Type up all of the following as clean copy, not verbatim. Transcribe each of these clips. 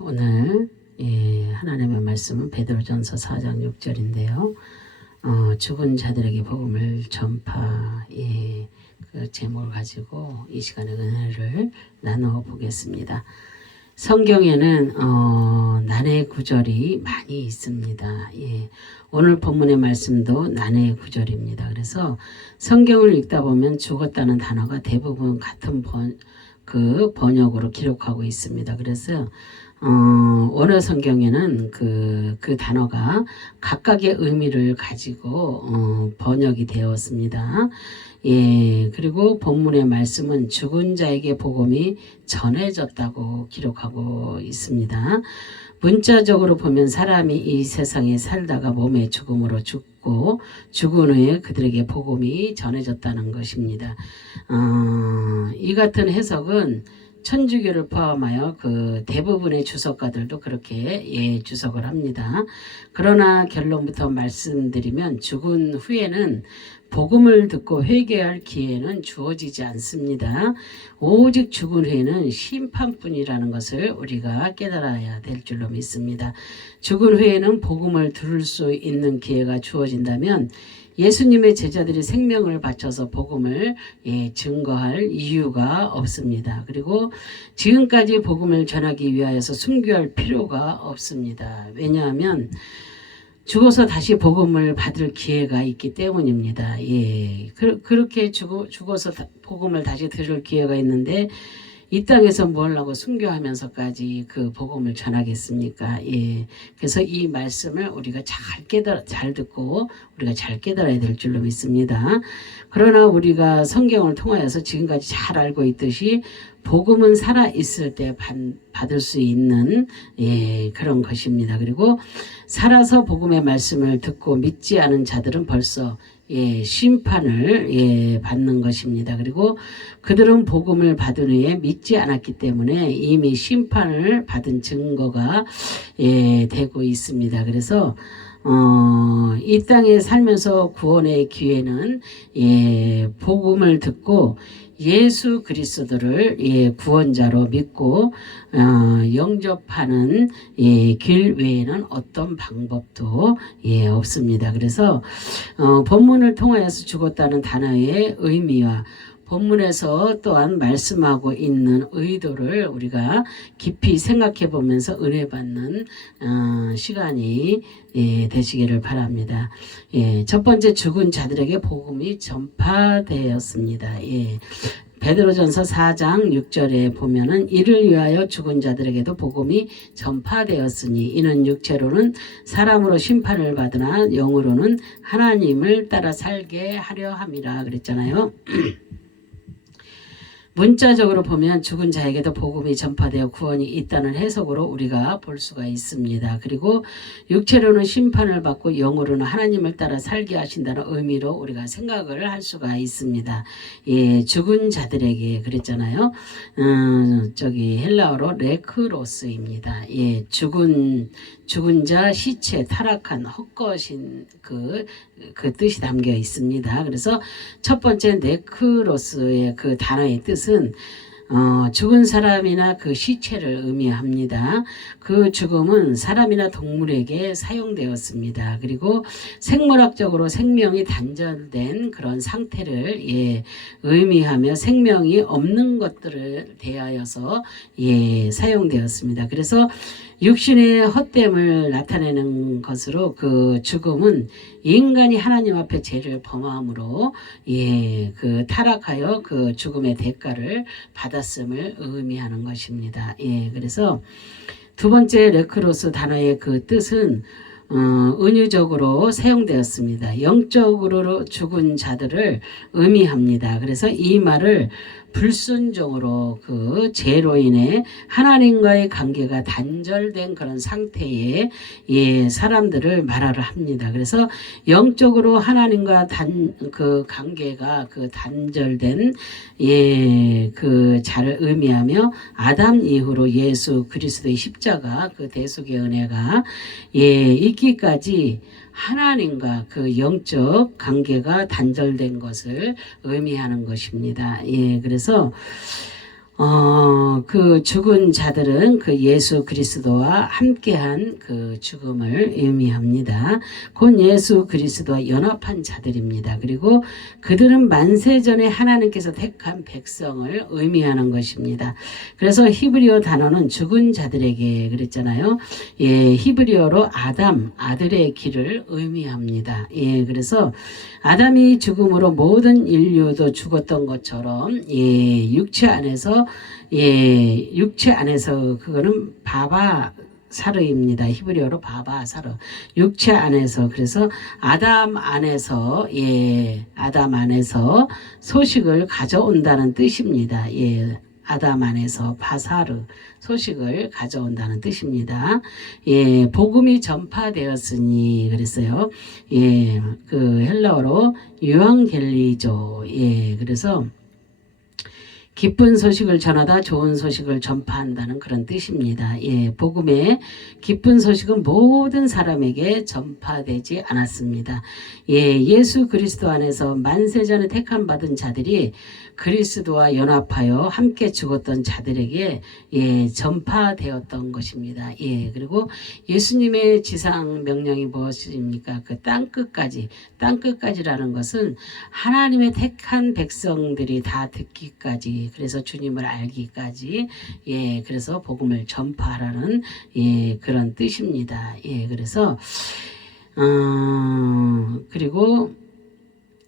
오늘 하나님의 말씀은 베드로전서 4장 6절인데요. 죽은 자들에게 복음을 전파 그 제목을 가지고 이 시간에 은혜를 나누어 보겠습니다. 성경에는 난해의 구절이 많이 있습니다. 오늘 본문의 말씀도 난해의 구절입니다. 그래서 성경을 읽다 보면 죽었다는 단어가 대부분 같은 번역으로 기록하고 있습니다. 그래서 원어 성경에는 그 단어가 각각의 의미를 가지고 번역이 되었습니다. 그리고 본문의 말씀은 죽은 자에게 복음이 전해졌다고 기록하고 있습니다. 문자적으로 보면 사람이 이 세상에 살다가 몸의 죽음으로 죽고 죽은 후에 그들에게 복음이 전해졌다는 것입니다. 이 같은 해석은 천주교를 포함하여 그 대부분의 주석가들도 그렇게 주석을 합니다. 그러나 결론부터 말씀드리면 죽은 후에는 복음을 듣고 회개할 기회는 주어지지 않습니다. 오직 죽은 후에는 심판뿐이라는 것을 우리가 깨달아야 될 줄로 믿습니다. 죽은 후에는 복음을 들을 수 있는 기회가 주어진다면 예수님의 제자들이 생명을 바쳐서 복음을 증거할 이유가 없습니다. 그리고 지금까지 복음을 전하기 위하여서 순교할 필요가 없습니다. 왜냐하면 죽어서 다시 복음을 받을 기회가 있기 때문입니다. 그렇게 죽어서 복음을 다시 들을 기회가 있는데 이 땅에서 뭘 하고 순교하면서까지 그 복음을 전하겠습니까? 그래서 이 말씀을 우리가 잘 듣고 우리가 잘 깨달아야 될 줄로 믿습니다. 그러나 우리가 성경을 통하여서 지금까지 잘 알고 있듯이 복음은 살아 있을 때 받을 수 있는 그런 것입니다. 그리고 살아서 복음의 말씀을 듣고 믿지 않은 자들은 벌써 심판을 받는 것입니다. 그리고 그들은 복음을 받은 후에 믿지 않았기 때문에 이미 심판을 받은 증거가 되고 있습니다. 그래서 이 땅에 살면서 구원의 기회는 복음을 듣고 예수 그리스도를 구원자로 믿고 영접하는 길 외에는 어떤 방법도 없습니다. 그래서 본문을 통하여서 죽었다는 단어의 의미와 본문에서 또한 말씀하고 있는 의도를 우리가 깊이 생각해 보면서 은혜 받는 시간이 되시기를 바랍니다. 첫 번째, 죽은 자들에게 복음이 전파되었습니다. 베드로전서 4장 6절에 보면은 이를 위하여 죽은 자들에게도 복음이 전파되었으니 이는 육체로는 사람으로 심판을 받으나 영으로는 하나님을 따라 살게 하려 함이라 그랬잖아요. 문자적으로 보면 죽은 자에게도 복음이 전파되어 구원이 있다는 해석으로 우리가 볼 수가 있습니다. 그리고 육체로는 심판을 받고 영으로는 하나님을 따라 살게 하신다는 의미로 우리가 생각을 할 수가 있습니다. 죽은 자들에게 그랬잖아요. 헬라어로 레크로스입니다. 죽은 자, 시체, 타락한, 헛것인 그 뜻이 담겨 있습니다. 그래서 첫 번째 네크로스의 그 단어의 뜻은 죽은 사람이나 그 시체를 의미합니다. 그 죽음은 사람이나 동물에게 사용되었습니다. 그리고 생물학적으로 생명이 단절된 그런 상태를 의미하며 생명이 없는 것들을 대하여서 사용되었습니다. 그래서 육신의 헛됨을 나타내는 것으로 그 죽음은 인간이 하나님 앞에 죄를 범함으로 그 타락하여 그 죽음의 대가를 받았음을 의미하는 것입니다. 그래서 두 번째 레크로스 단어의 그 뜻은 은유적으로 사용되었습니다. 영적으로 죽은 자들을 의미합니다. 그래서 이 말을 불순종으로 그 죄로 인해 하나님과의 관계가 단절된 그런 상태의 사람들을 말하려 합니다. 그래서 영적으로 하나님과 그 관계가 그 단절된 그 자를 의미하며 아담 이후로 예수 그리스도의 십자가 그 대속의 은혜가 있기까지 하나님과 그 영적 관계가 단절된 것을 의미하는 것입니다. 그래서 그 죽은 자들은 그 예수 그리스도와 함께한 그 죽음을 의미합니다. 곧 예수 그리스도와 연합한 자들입니다. 그리고 그들은 만세전에 하나님께서 택한 백성을 의미하는 것입니다. 그래서 히브리어 단어는 죽은 자들에게 그랬잖아요. 예, 히브리어로 아담, 아들의 길을 의미합니다. 예, 그래서 아담이 죽음으로 모든 인류도 죽었던 것처럼 예, 육체 안에서 그거는 바바사르입니다. 히브리어로 바바사르. 육체 안에서 그래서 아담 안에서 소식을 가져온다는 뜻입니다. 예. 아담 안에서 바사르 소식을 가져온다는 뜻입니다. 예, 복음이 전파되었으니 그랬어요. 예, 그 헬라어로 유앙겔리조. 예, 그래서 기쁜 소식을 전하다 좋은 소식을 전파한다는 그런 뜻입니다. 예, 복음의 기쁜 소식은 모든 사람에게 전파되지 않았습니다. 예, 예수 그리스도 안에서 만세전에 택함 받은 자들이 그리스도와 연합하여 함께 죽었던 자들에게 예, 전파되었던 것입니다. 예, 그리고 예수님의 지상 명령이 무엇입니까? 그 땅끝까지라는 것은 하나님의 택한 백성들이 다 듣기까지 그래서 주님을 알기까지 예, 그래서 복음을 전파하라는 예, 그런 뜻입니다. 예, 그래서 그리고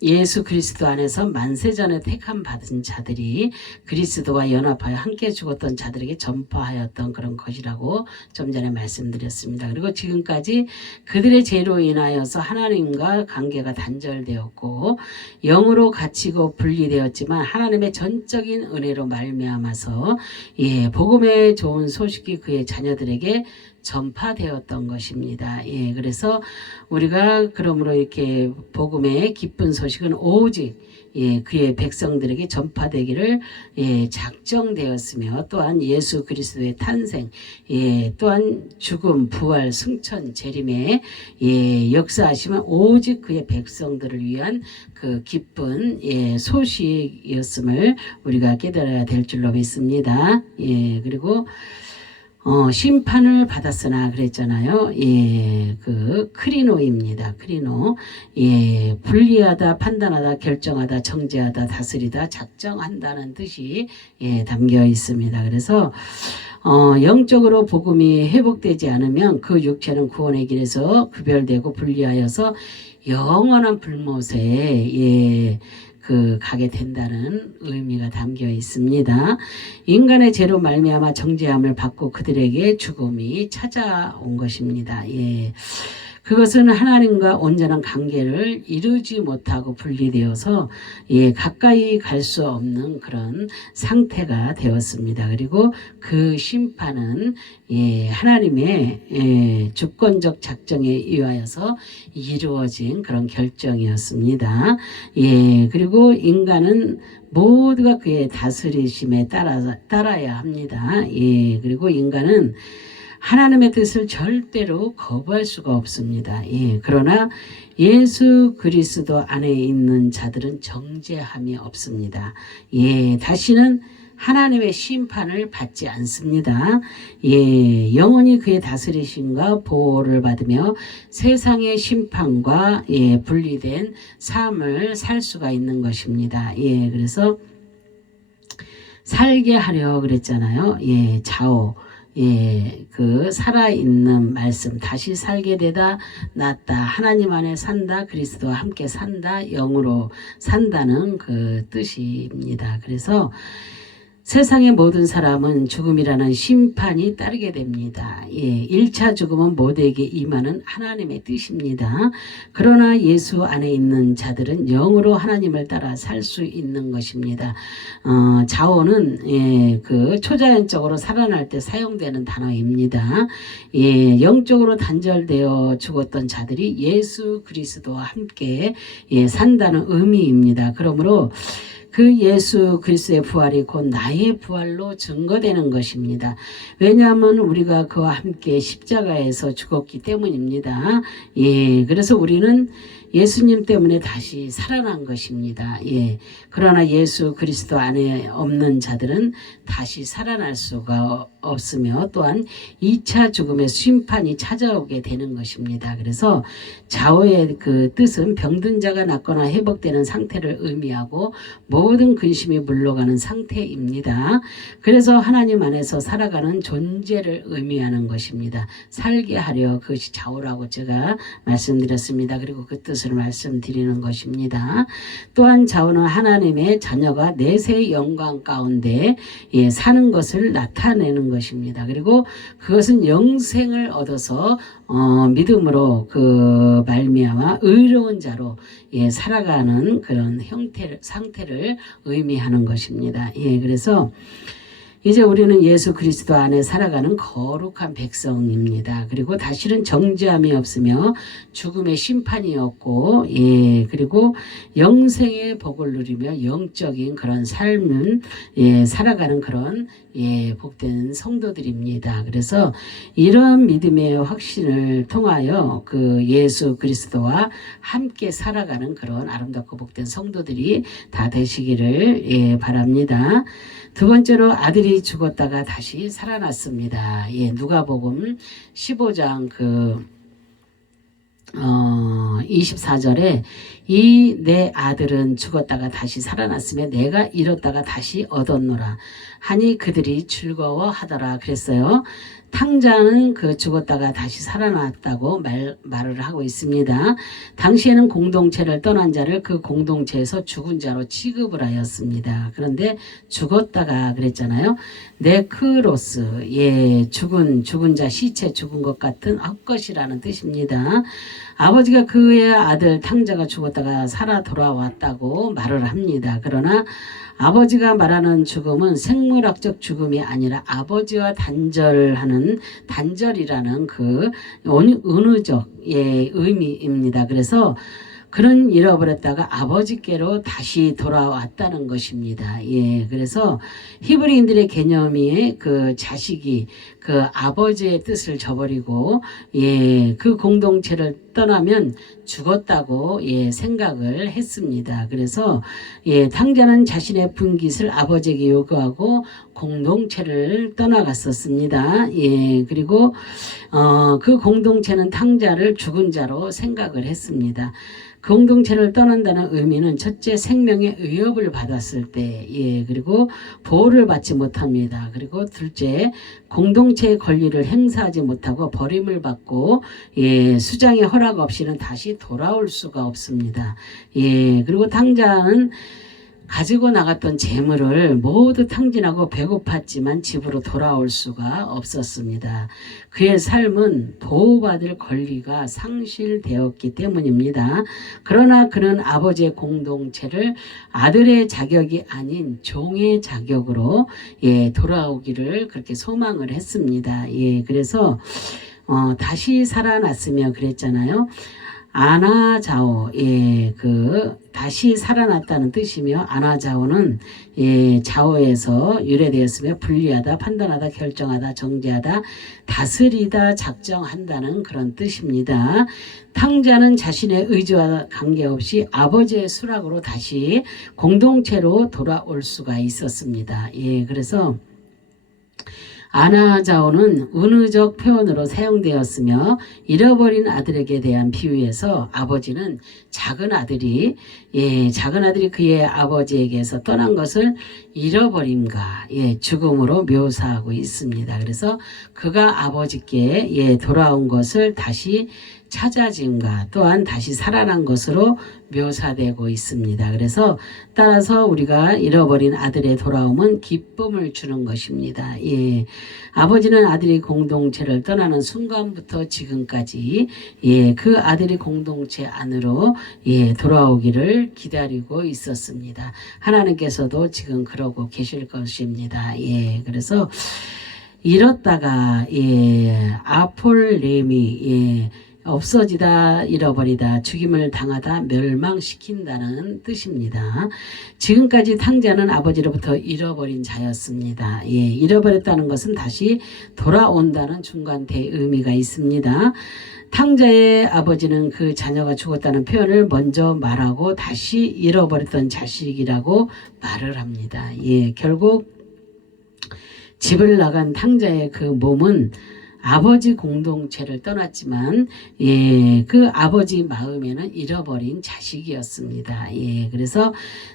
예수 그리스도 안에서 만세전에 택함 받은 자들이 그리스도와 연합하여 함께 죽었던 자들에게 전파하였던 그런 것이라고 좀 전에 말씀드렸습니다. 그리고 지금까지 그들의 죄로 인하여서 하나님과 관계가 단절되었고 영으로 갇히고 분리되었지만 하나님의 전적인 은혜로 말미암아서 예, 복음의 좋은 소식이 그의 자녀들에게 전파되었던 것입니다. 예, 그래서 우리가 그러므로 이렇게 복음의 기쁜 소식은 오직 예, 그의 백성들에게 전파되기를 예, 작정되었으며 또한 예수 그리스도의 탄생, 예, 또한 죽음, 부활, 승천, 재림의 예, 역사하시면 오직 그의 백성들을 위한 그 기쁜 예, 소식이었음을 우리가 깨달아야 될 줄로 믿습니다. 예, 그리고 심판을 받았으나 그랬잖아요. 예, 그 크리노입니다. 크리노. 예, 분리하다, 판단하다, 결정하다, 정죄하다, 다스리다, 작정한다는 뜻이 예, 담겨 있습니다. 그래서 영적으로 복음이 회복되지 않으면 그 육체는 구원의 길에서 구별되고 분리하여서 영원한 불못에 예, 그 가게 된다는 의미가 담겨 있습니다. 인간의 죄로 말미암아 정죄함을 받고 그들에게 죽음이 찾아온 것입니다. 예. 그것은 하나님과 온전한 관계를 이루지 못하고 분리되어서 예, 가까이 갈 수 없는 그런 상태가 되었습니다. 그리고 그 심판은 예, 하나님의 예, 주권적 작정에 의하여서 이루어진 그런 결정이었습니다. 예, 그리고 인간은 모두가 그의 다스리심에 따라야 합니다. 예, 그리고 인간은 하나님의 뜻을 절대로 거부할 수가 없습니다. 예, 그러나 예수 그리스도 안에 있는 자들은 정죄함이 없습니다. 예, 다시는 하나님의 심판을 받지 않습니다. 예, 영원히 그의 다스리심과 보호를 받으며 세상의 심판과 예, 분리된 삶을 살 수가 있는 것입니다. 예, 그래서 살게 하려 그랬잖아요. 예, 좌우. 예, 그 살아있는 말씀 다시 살게 되다 낫다 하나님 안에 산다 그리스도와 함께 산다 영으로 산다는 그 뜻입니다. 그래서 세상의 모든 사람은 죽음이라는 심판이 따르게 됩니다. 예, 1차 죽음은 모두에게 임하는 하나님의 뜻입니다. 그러나 예수 안에 있는 자들은 영으로 하나님을 따라 살 수 있는 것입니다. 자오는 예, 그 초자연적으로 살아날 때 사용되는 단어입니다. 예, 영적으로 단절되어 죽었던 자들이 예수 그리스도와 함께 예, 산다는 의미입니다. 그러므로 그 예수 그리스도의 부활이 곧 나의 부활로 증거되는 것입니다. 왜냐하면 우리가 그와 함께 십자가에서 죽었기 때문입니다. 예, 그래서 우리는 예수님 때문에 다시 살아난 것입니다. 예. 그러나 예수 그리스도 안에 없는 자들은 다시 살아날 수가 없으며 또한 2차 죽음의 심판이 찾아오게 되는 것입니다. 그래서 좌우의 그 뜻은 병든 자가 낫거나 회복되는 상태를 의미하고 모든 근심이 물러가는 상태입니다. 그래서 하나님 안에서 살아가는 존재를 의미하는 것입니다. 살게 하려 그것이 좌우라고 제가 말씀드렸습니다. 그리고 그 뜻을 말씀드리는 것입니다. 또한 좌우는 하나님의 자녀가 내세의 영광 가운데 사는 것을 나타내는 것입니다. 그리고 그것은 영생을 얻어서 믿음으로 그 말미암아 의로운 자로 살아가는 그런 상태를 의미하는 것입니다. 그래서 이제 우리는 예수 그리스도 안에 살아가는 거룩한 백성입니다. 그리고 다시는 정죄함이 없으며 죽음의 심판이 없고, 그리고 영생의 복을 누리며 영적인 그런 삶을 살아가는 그런 복된 성도들입니다. 그래서 이런 믿음의 확신을 통하여 그 예수 그리스도와 함께 살아가는 그런 아름답고 복된 성도들이 다 되시기를 바랍니다. 두 번째로 아들이 죽었다가 다시 살아났습니다. 누가복음 15장 24절에 이 내 아들은 죽었다가 다시 살아났으며 내가 잃었다가 다시 얻었노라 하니 그들이 즐거워하더라 그랬어요. 탕자는 그 죽었다가 다시 살아났다고 말을 하고 있습니다. 당시에는 공동체를 떠난 자를 그 공동체에서 죽은 자로 취급을 하였습니다. 그런데 죽었다가 그랬잖아요. 네크로스, 죽은 자, 시체 죽은 것 같은 헛것이라는 뜻입니다. 아버지가 그의 아들 탕자가 죽었다가 살아 돌아왔다고 말을 합니다. 그러나 아버지가 말하는 죽음은 생물학적 죽음이 아니라 아버지와 단절이라는 그 은유적 의미입니다. 그래서 그는 잃어버렸다가 아버지께로 다시 돌아왔다는 것입니다. 그래서 히브리인들의 개념이 그 자식이 그 아버지의 뜻을 저버리고 그 공동체를 떠나면 죽었다고 생각을 했습니다. 그래서 탕자는 자신의 분깃을 아버지에게 요구하고 공동체를 떠나갔었습니다. 그리고 그 공동체는 탕자를 죽은 자로 생각을 했습니다. 공동체를 떠난다는 의미는 첫째 생명의 위협을 받았을 때, 그리고 보호를 받지 못합니다. 그리고 둘째 공동체의 권리를 행사하지 못하고 버림을 받고 수장의 허락 없이는 다시 돌아올 수가 없습니다. 그리고 탕자는 가지고 나갔던 재물을 모두 탕진하고 배고팠지만 집으로 돌아올 수가 없었습니다. 그의 삶은 보호받을 권리가 상실되었기 때문입니다. 그러나 그는 아버지의 공동체를 아들의 자격이 아닌 종의 자격으로 돌아오기를 그렇게 소망을 했습니다. 그래서 다시 살아났으며 그랬잖아요. 아나자오, 다시 살아났다는 뜻이며, 아나자오는 자오에서 유래되었으며, 분리하다, 판단하다, 결정하다, 정죄하다, 다스리다, 작정한다는 그런 뜻입니다. 탕자는 자신의 의지와 관계없이 아버지의 수락으로 다시 공동체로 돌아올 수가 있었습니다. 그래서 아나자오는 은유적 표현으로 사용되었으며 잃어버린 아들에게 대한 비유에서 아버지는 작은 아들이 그의 아버지에게서 떠난 것을 잃어버림과 죽음으로 묘사하고 있습니다. 그래서 그가 아버지께 돌아온 것을 다시 찾아짐과 또한 다시 살아난 것으로 묘사되고 있습니다. 그래서 따라서 우리가 잃어버린 아들의 돌아옴은 기쁨을 주는 것입니다. 아버지는 아들이 공동체를 떠나는 순간부터 지금까지 그 아들이 공동체 안으로 돌아오기를 기다리고 있었습니다. 하나님께서도 지금 그러고 계실 것입니다. 그래서 잃었다가 아폴레미 없어지다, 잃어버리다, 죽임을 당하다, 멸망시킨다는 뜻입니다. 지금까지 탕자는 아버지로부터 잃어버린 자였습니다. 예, 잃어버렸다는 것은 다시 돌아온다는 중간대 의미가 있습니다. 탕자의 아버지는 그 자녀가 죽었다는 표현을 먼저 말하고 다시 잃어버렸던 자식이라고 말을 합니다. 예, 결국 집을 나간 탕자의 그 몸은 아버지 공동체를 떠났지만, 예, 그 아버지 마음에는 잃어버린 자식이었습니다. 예, 그래서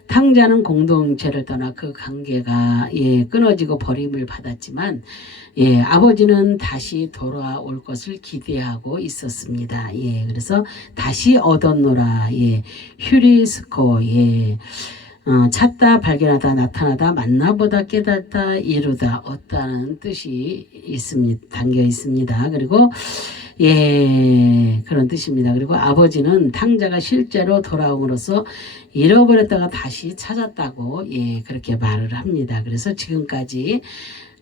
탕자는 공동체를 떠나 그 관계가, 예, 끊어지고 버림을 받았지만, 예, 아버지는 다시 돌아올 것을 기대하고 있었습니다. 예, 그래서 다시 얻었노라. 예, 휴리스코. 예. 찾다, 발견하다, 나타나다, 만나보다, 깨닫다, 이루다, 얻다는 뜻이 있습니다. 담겨 있습니다. 그리고 예, 그런 뜻입니다. 그리고 아버지는 탕자가 실제로 돌아옴으로써 잃어버렸다가 다시 찾았다고, 예, 그렇게 말을 합니다. 그래서 지금까지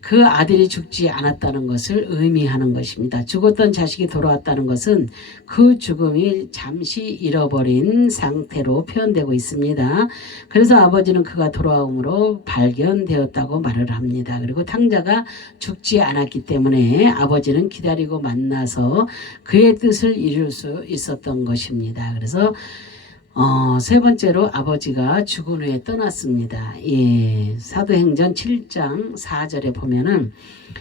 그 아들이 죽지 않았다는 것을 의미하는 것입니다. 죽었던 자식이 돌아왔다는 것은 그 죽음이 잠시 잃어버린 상태로 표현되고 있습니다. 그래서 아버지는 그가 돌아옴으로 발견되었다고 말을 합니다. 그리고 탕자가 죽지 않았기 때문에 아버지는 기다리고 만나서 그의 뜻을 이룰 수 있었던 것입니다. 그래서 세 번째로 아버지가 죽은 후에 떠났습니다. 예, 사도행전 7장 4절에 보면은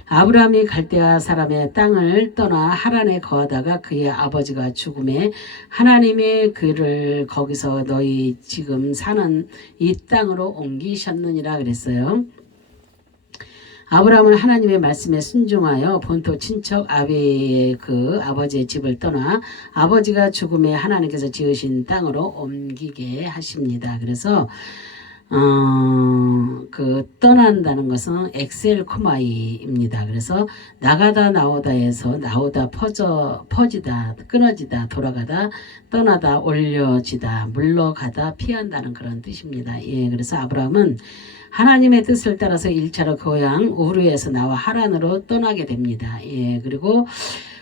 아브라함이 갈대아 사람의 땅을 떠나 하란에 거하다가 그의 아버지가 죽음에 하나님의 그를 거기서 너희 지금 사는 이 땅으로 옮기셨느니라 그랬어요. 아브라함은 하나님의 말씀에 순종하여 본토 친척 아비의 그 아버지의 집을 떠나 아버지가 죽음에 하나님께서 지으신 땅으로 옮기게 하십니다. 그래서 그 떠난다는 것은 엑셀 코마이입니다. 그래서 나가다 나오다에서 나오다 퍼지다 끊어지다 돌아가다 떠나다 올려지다 물러가다 피한다는 그런 뜻입니다. 예, 그래서 아브라함은 하나님의 뜻을 따라서 1차로 고향 우르에서 나와 하란으로 떠나게 됩니다. 예, 그리고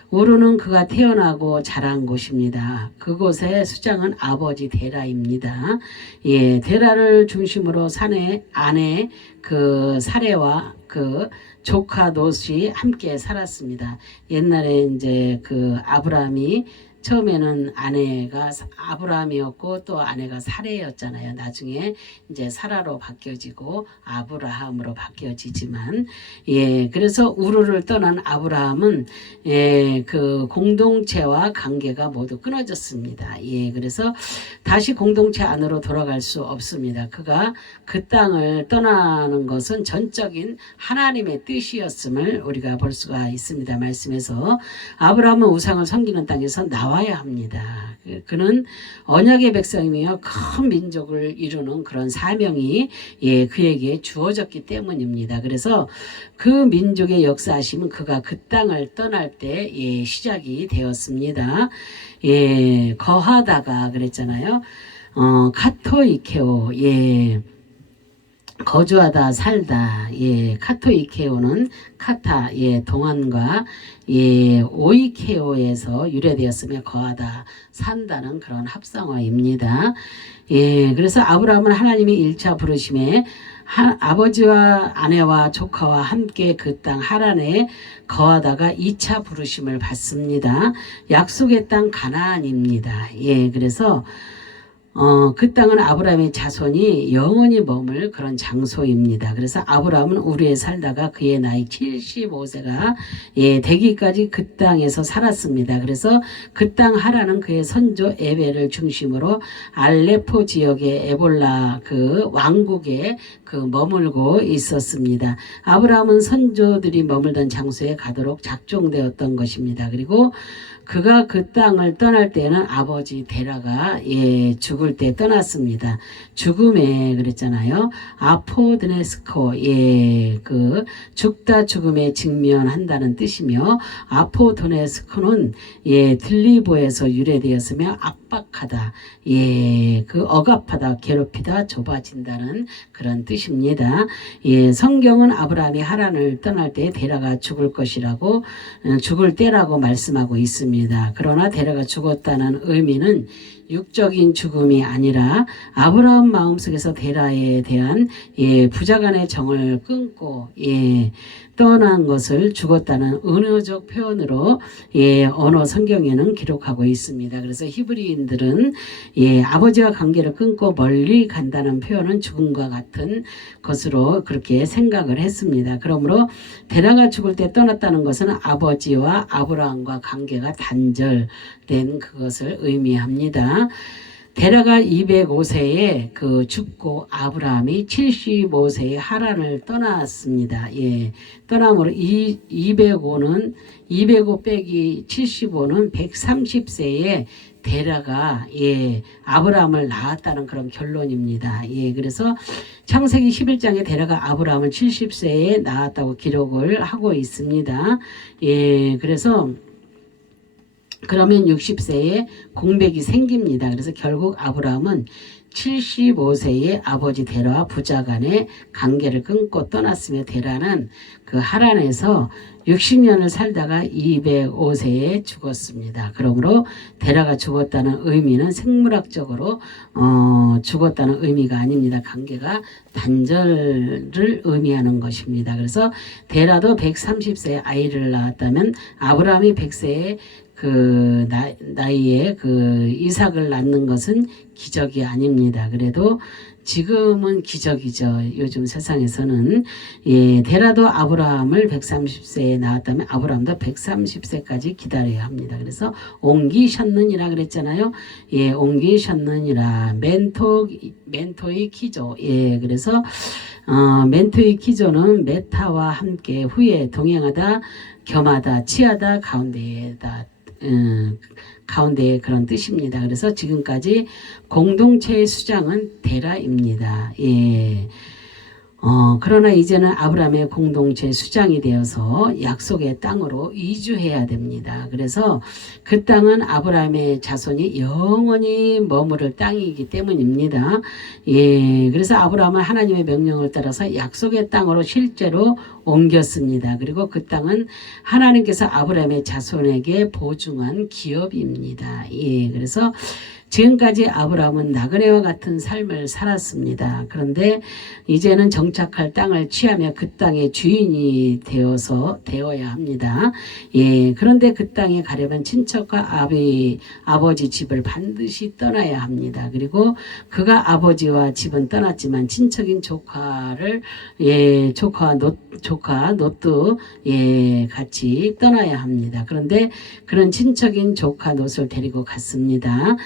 우르는 그가 태어나고 자란 곳입니다. 그곳의 수장은 아버지 데라입니다. 예, 데라를 중심으로 산의 안에 그 사레와 그 조카 롯이 함께 살았습니다. 옛날에 이제 그 아브라함이 처음에는 아내가 아브라함이었고 또 아내가 사레였잖아요. 나중에 이제 사라로 바뀌어지고 아브라함으로 바뀌어지지만, 예, 그래서 우르를 떠난 아브라함은 예, 그 공동체와 관계가 모두 끊어졌습니다. 예, 그래서 다시 공동체 안으로 돌아갈 수 없습니다. 그가 그 땅을 떠나는 것은 전적인 하나님의 뜻이었음을 우리가 볼 수가 있습니다. 말씀에서 아브라함은 우상을 섬기는 땅에서 나와야 합니다. 그는 언약의 백성이며 큰 민족을 이루는 그런 사명이 예, 그에게 주어졌기 때문입니다. 그래서 그 민족의 역사하심은 그가 그 땅을 떠날 때 예, 시작이 되었습니다. 예, 거하다가 그랬잖아요. 카토이케오, 예, 거주하다 살다. 예, 카토이케오는 카타, 예, 동안과 예, 오이케오에서 유래되었으며 거하다 산다는 그런 합성어입니다. 예, 그래서 아브라함은 하나님이 1차 부르심에 아버지와 아내와 조카와 함께 그 땅 하란에 거하다가 2차 부르심을 받습니다. 약속의 땅 가나안입니다. 예, 그래서 그 땅은 아브라함의 자손이 영원히 머물 그런 장소입니다. 그래서 아브라함은 우르에 살다가 그의 나이 75세가 예, 되기까지 그 땅에서 살았습니다. 그래서 그 땅 하란은 그의 선조 에벨을 중심으로 알레포 지역의 에볼라 그 왕국에 그 머물고 있었습니다. 아브라함은 선조들이 머물던 장소에 가도록 작정되었던 것입니다. 그리고 그가 그 땅을 떠날 때는 아버지 데라가 예, 죽을 때 떠났습니다. 죽음에 그랬잖아요. 아포드네스코, 예, 그 죽다 죽음에 직면한다는 뜻이며 아포도네스코는 예, 들리보에서 유래되었으며 압박하다, 예, 그 억압하다, 괴롭히다, 좁아진다는 그런 뜻. 뜻입니다. 예, 성경은 아브라함이 하란을 떠날 때 데라가 죽을 것이라고 죽을 때라고 말씀하고 있습니다. 그러나 데라가 죽었다는 의미는 육적인 죽음이 아니라 아브라함 마음속에서 데라에 대한 부자간의 정을 끊고 떠난 것을 죽었다는 은어적 표현으로 언어 성경에는 기록하고 있습니다. 그래서 히브리인들은 아버지와 관계를 끊고 멀리 간다는 표현은 죽음과 같은 것으로 그렇게 생각을 했습니다. 그러므로 데라가 죽을 때 떠났다는 것은 아버지와 아브라함과 관계가 단절된 그것을 의미합니다. 데라가 205세에 죽고 아브라함이 75세에 하란을 떠났습니다. 떠남으로 205 빼기 75는 130세에 데라가 아브라함을 낳았다는 그런 결론입니다. 그래서 창세기 11장에 데라가 아브라함을 70세에 낳았다고 기록을 하고 있습니다. 그래서 그러면 60세에 공백이 생깁니다. 그래서 결국 아브라함은 75세에 아버지 데라와 부자 간의 관계를 끊고 떠났으며 데라는 그 하란에서 60년을 살다가 205세에 죽었습니다. 그러므로 데라가 죽었다는 의미는 생물학적으로 죽었다는 의미가 아닙니다. 관계가 단절을 의미하는 것입니다. 그래서 데라도 130세에 아이를 낳았다면 아브라함이 100세에 나이에 이삭을 낳는 것은 기적이 아닙니다. 그래도 지금은 기적이죠. 요즘 세상에서는 데라도 아브라함을 130세에 낳았다면 아브라함도 130세까지 기다려야 합니다. 그래서 옮기셨느니라 그랬잖아요. 옮기셨느니라 멘토의 키조. 그래서 멘토의 키조는 메타와 함께 후에 동행하다 겸하다 취하다 가운데의 그런 뜻입니다. 그래서 지금까지 공동체의 수장은 데라입니다. 그러나 이제는 아브라함의 공동체 수장이 되어서 약속의 땅으로 이주해야 됩니다. 그래서 그 땅은 아브라함의 자손이 영원히 머무를 땅이기 때문입니다. 그래서 아브라함은 하나님의 명령을 따라서 약속의 땅으로 실제로 옮겼습니다. 그리고 그 땅은 하나님께서 아브라함의 자손에게 보증한 기업입니다. 그래서 지금까지 아브라함은 나그네와 같은 삶을 살았습니다. 그런데 이제는 정착할 땅을 취하며 그 땅의 주인이 되어야 합니다. 그런데 그 땅에 가려면 친척과 아버지 집을 반드시 떠나야 합니다. 그리고 그가 아버지와 집은 떠났지만 친척인 조카 롯도 같이 떠나야 합니다. 그런데 그런 친척인 조카 롯을 데리고 갔습니다.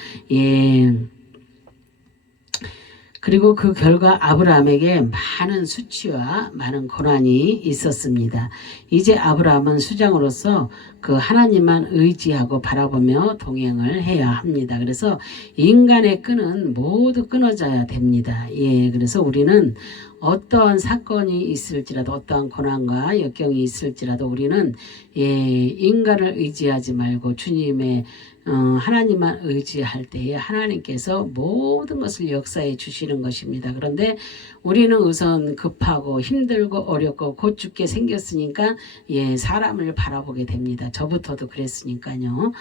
그리고 그 결과 아브라함에게 많은 수치와 많은 고난이 있었습니다. 이제 아브라함은 수장으로서 그 하나님만 의지하고 바라보며 동행을 해야 합니다. 그래서 인간의 끈은 모두 끊어져야 됩니다. 그래서 우리는 어떠한 사건이 있을지라도 어떠한 고난과 역경이 있을지라도 우리는 인간을 의지하지 말고 주님의 하나님만 의지할 때에 하나님께서 모든 것을 역사해 주시는 것입니다. 그런데 우리는 우선 급하고 힘들고 어렵고 곧 죽게 생겼으니까 사람을 바라보게 됩니다. 저부터도 그랬으니까요.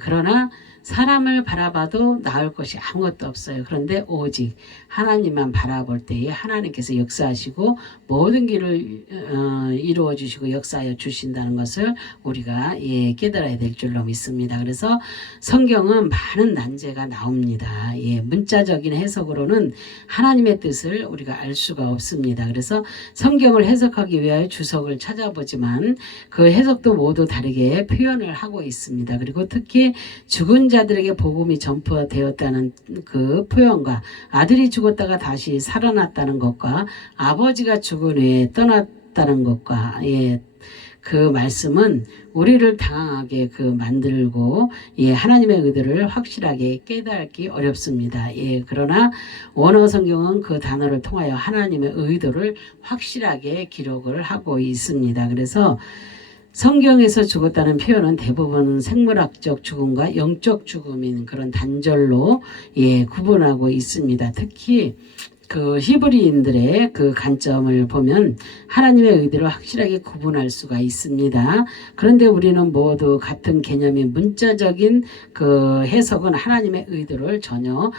그러나 사람을 바라봐도 나을 것이 아무것도 없어요. 그런데 오직 하나님만 바라볼 때에 하나님께서 역사하시고 모든 길을 이루어 주시고 역사하여 주신다는 것을 우리가 깨달아야 될 줄로 믿습니다. 그래서 성경은 많은 난제가 나옵니다. 문자적인 해석으로는 하나님의 뜻을 우리가 알 수가 없습니다. 그래서 성경을 해석하기 위하여 주석을 찾아보지만 그 해석도 모두 다르게 표현을 하고 있습니다. 그리고 특히 죽은 자들에게 복음이 전파되었다는 그 표현과 아들이 죽었다가 다시 살아났다는 것과 아버지가 죽은 후에 떠났다는 것과 그 말씀은 우리를 당황하게 만들고 하나님의 의도를 확실하게 깨닫기 어렵습니다. 그러나 원어 성경은 그 단어를 통하여 하나님의 의도를 확실하게 기록을 하고 있습니다. 그래서 성경에서 죽었다는 표현은 대부분 생물학적 죽음과 영적 죽음인 그런 단절로 구분하고 있습니다. 특히 그 히브리인들의 그 관점을 보면 하나님의 의도를 확실하게 구분할 수가 있습니다. 그런데 우리는 모두 같은 개념의 문자적인 그 해석은 하나님의 의도를 전혀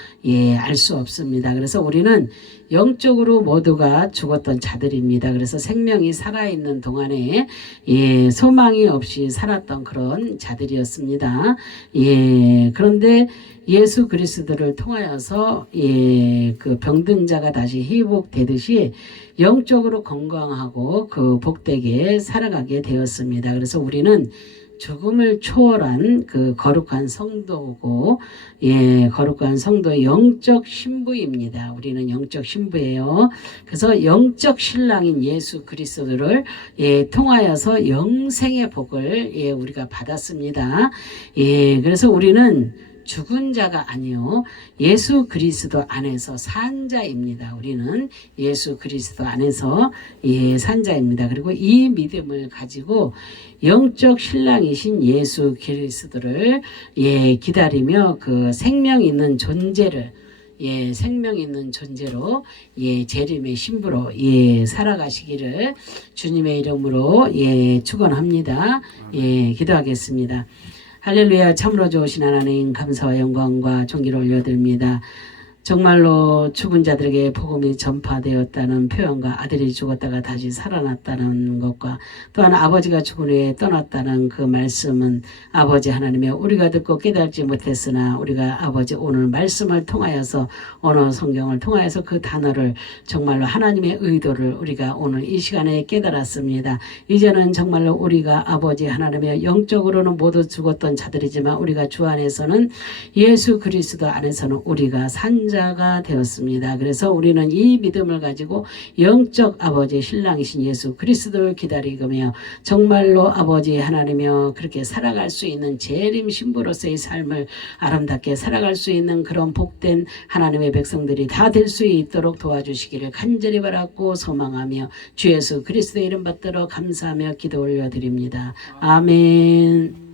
알 수 없습니다. 그래서 우리는 영적으로 모두가 죽었던 자들입니다. 그래서 생명이 살아있는 동안에 소망이 없이 살았던 그런 자들이었습니다. 그런데 예수 그리스도를 통하여서 그 병든 자가 다시 회복되듯이 영적으로 건강하고 그 복되게 살아가게 되었습니다. 그래서 우리는 죽음을 초월한 그 거룩한 성도고, 거룩한 성도의 영적 신부입니다. 우리는 영적 신부예요. 그래서 영적 신랑인 예수 그리스도를 통하여서 영생의 복을 우리가 받았습니다. 그래서 우리는 죽은 자가 아니요 예수 그리스도 안에서 산 자입니다. 우리는 예수 그리스도 안에서 산 자입니다. 그리고 이 믿음을 가지고 영적 신랑이신 예수 그리스도를 기다리며 그 생명 있는 존재를 생명 있는 존재로 재림의 신부로 살아가시기를 주님의 이름으로 축원합니다. 기도하겠습니다. 할렐루야. 참으로 좋으신 하나님 감사와 영광과 존귀를 올려드립니다. 정말로 죽은 자들에게 복음이 전파되었다는 표현과 아들이 죽었다가 다시 살아났다는 것과 또한 아버지가 죽은 후에 떠났다는 그 말씀은 아버지 하나님의 우리가 듣고 깨달지 못했으나 우리가 아버지 오늘 말씀을 통하여서 언어 성경을 통하여서 그 단어를 정말로 하나님의 의도를 우리가 오늘 이 시간에 깨달았습니다. 이제는 정말로 우리가 아버지 하나님의 영적으로는 모두 죽었던 자들이지만 우리가 주 안에서는 예수 그리스도 안에서는 우리가 산 자가 되었습니다. 그래서 우리는 이 믿음을 가지고 영적 아버지 신랑이신 예수 그리스도를 기다리며 정말로 아버지 하나님이여 그렇게 살아갈 수 있는 재림 신부로서의 삶을 아름답게 살아갈 수 있는 그런 복된 하나님의 백성들이 다 될 수 있도록 도와주시기를 간절히 바랐고 소망하며 주 예수 그리스도의 이름 받들어 감사하며 기도 올려드립니다. 아멘.